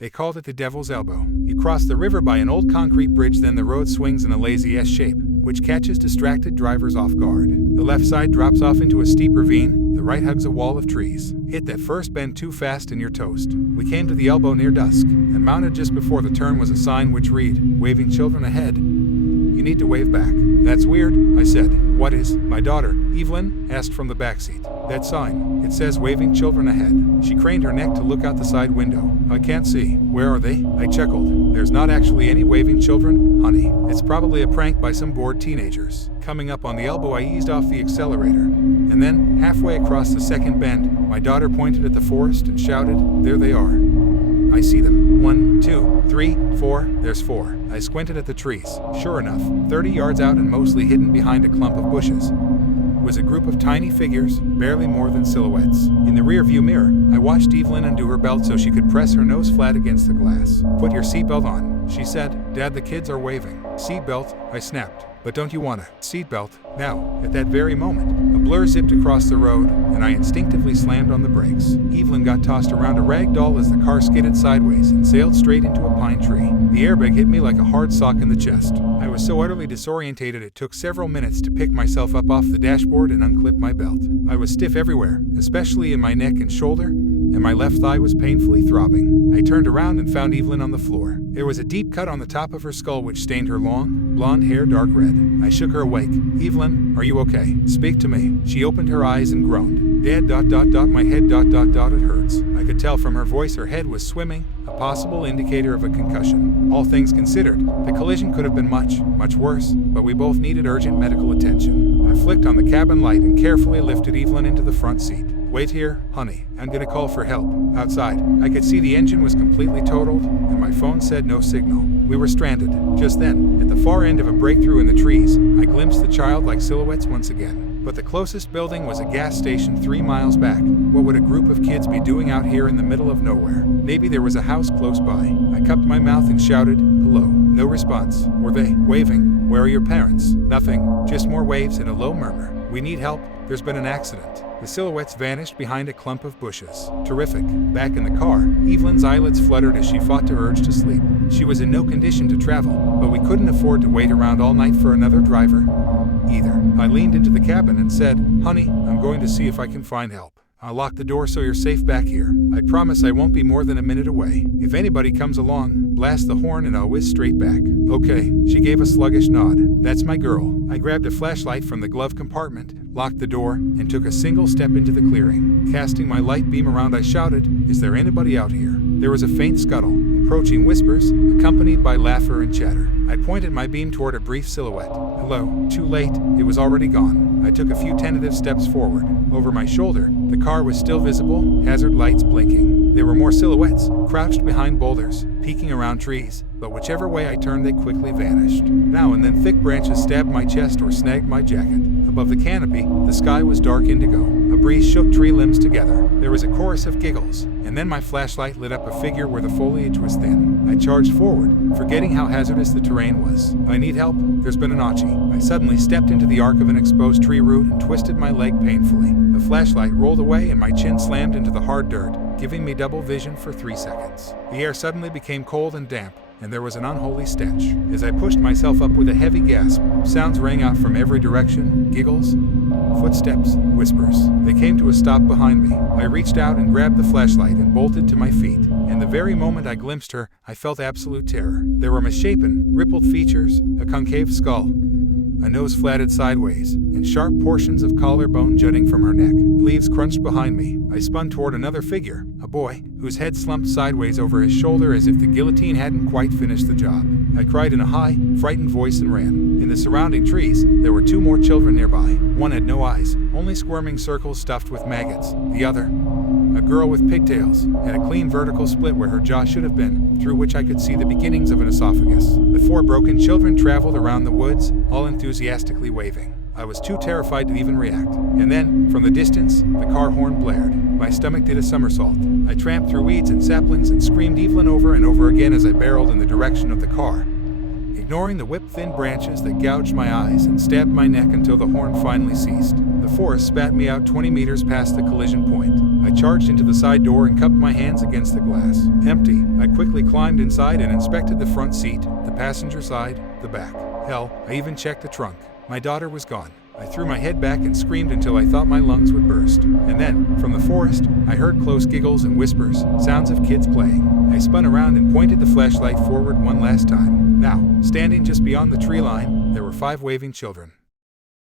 They called it the Devil's Elbow. You cross the river by an old concrete bridge, then the road swings in a lazy S shape, which catches distracted drivers off guard. The left side drops off into a steep ravine, the right hugs a wall of trees. Hit that first bend too fast and you're toast. We came to the elbow near dusk, and mounted just before the turn was a sign which read, "Waving children ahead. You need to wave back." "That's weird," I said. "What is?" My daughter, Evelyn, asked from the backseat. "That sign. It says waving children ahead." She craned her neck to look out the side window. "I can't see." "Where are they?" I chuckled. "There's not actually any waving children, honey. It's probably a prank by some bored teenagers." Coming up on the elbow, I eased off the accelerator. And then, halfway across the second bend, my daughter pointed at the forest and shouted, "There they are. I see them. 1, 2, 3, 4, there's 4. I squinted at the trees. Sure enough, 30 yards out and mostly hidden behind a clump of bushes was a group of tiny figures, barely more than silhouettes. In the rearview mirror, I watched Evelyn undo her belt so she could press her nose flat against the glass. "Put your seatbelt on," she said. "Dad, the kids are waving." "Seatbelt?" I snapped. "But don't you want a seatbelt?" Now, at that very moment, a blur zipped across the road, and I instinctively slammed on the brakes. Evelyn got tossed around a rag doll as the car skidded sideways and sailed straight into a pine tree. The airbag hit me like a hard sock in the chest. I was so utterly disorientated it took several minutes to pick myself up off the dashboard and unclip my belt. I was stiff everywhere, especially in my neck and shoulder, and my left thigh was painfully throbbing. I turned around and found Evelyn on the floor. There was a deep cut on the top of her skull which stained her long, blonde hair dark red. I shook her awake. "Evelyn, are you okay? Speak to me." She opened her eyes and groaned. "Dad, my head, it hurts." I could tell from her voice her head was swimming, a possible indicator of a concussion. All things considered, the collision could have been much, much worse, but we both needed urgent medical attention. I flicked on the cabin light and carefully lifted Evelyn into the front seat. "Wait here, honey. I'm gonna call for help." Outside, I could see the engine was completely totaled, and my phone said no signal. We were stranded. Just then, at the far end of a breakthrough in the trees, I glimpsed the childlike silhouettes once again. But the closest building was a gas station 3 miles back. What would a group of kids be doing out here in the middle of nowhere? Maybe there was a house close by. I cupped my mouth and shouted, "Hello." No response. Were they waving? "Where are your parents?" Nothing. Just more waves and a low murmur. "We need help. There's been an accident." The silhouettes vanished behind a clump of bushes. Terrific. Back in the car, Evelyn's eyelids fluttered as she fought to urge to sleep. She was in no condition to travel, but we couldn't afford to wait around all night for another driver either. I leaned into the cabin and said, "Honey, I'm going to see if I can find help. I'll lock the door so you're safe back here. I promise I won't be more than a minute away. If anybody comes along, blast the horn and I'll whiz straight back." "Okay." She gave a sluggish nod. "That's my girl." I grabbed a flashlight from the glove compartment, locked the door, and took a single step into the clearing. Casting my light beam around, I shouted, "Is there anybody out here?" There was a faint scuttle, approaching whispers, accompanied by laughter and chatter. I pointed my beam toward a brief silhouette. Hello. Too late. It was already gone. I took a few tentative steps forward. Over my shoulder, the car was still visible, hazard lights blinking. There were more silhouettes, crouched behind boulders, peeking around trees, but whichever way I turned they quickly vanished. Now and then thick branches stabbed my chest or snagged my jacket. Above the canopy, the sky was dark indigo. A breeze shook tree limbs together. There was a chorus of giggles, and then my flashlight lit up a figure where the foliage was thin. I charged forward, forgetting how hazardous the terrain was. "I need help. There's been an Archie." I suddenly stepped into the arc of an exposed tree root and twisted my leg painfully. The flashlight rolled away and my chin slammed into the hard dirt, giving me double vision for 3 seconds. The air suddenly became cold and damp, and there was an unholy stench. As I pushed myself up with a heavy gasp, sounds rang out from every direction, giggles, footsteps, whispers. They came to a stop behind me. I reached out and grabbed the flashlight and bolted to my feet. And the very moment I glimpsed her, I felt absolute terror. There were misshapen, rippled features, a concave skull, a nose flatted sideways, and sharp portions of collarbone jutting from her neck. Leaves crunched behind me. I spun toward another figure, a boy, whose head slumped sideways over his shoulder as if the guillotine hadn't quite finished the job. I cried in a high, frightened voice and ran. In the surrounding trees, there were 2 more children nearby. One had no eyes, only squirming circles stuffed with maggots. The other, a girl with pigtails, had a clean vertical split where her jaw should have been, through which I could see the beginnings of an esophagus. The 4 broken children traveled around the woods, all enthusiastically waving. I was too terrified to even react. And then, from the distance, the car horn blared. My stomach did a somersault. I tramped through weeds and saplings and screamed Evelyn over and over again as I barreled in the direction of the car, ignoring ignoring the whip-thin branches that gouged my eyes and stabbed my neck until the horn finally ceased. The forest spat me out 20 meters past the collision point. I charged into the side door and cupped my hands against the glass. Empty. I quickly climbed inside and inspected the front seat, the passenger side, the back. Hell, I even checked the trunk. My daughter was gone. I threw my head back and screamed until I thought my lungs would burst. And then, from the forest, I heard close giggles and whispers, sounds of kids playing. I spun around and pointed the flashlight forward one last time. Now, standing just beyond the tree line, there were 5 waving children.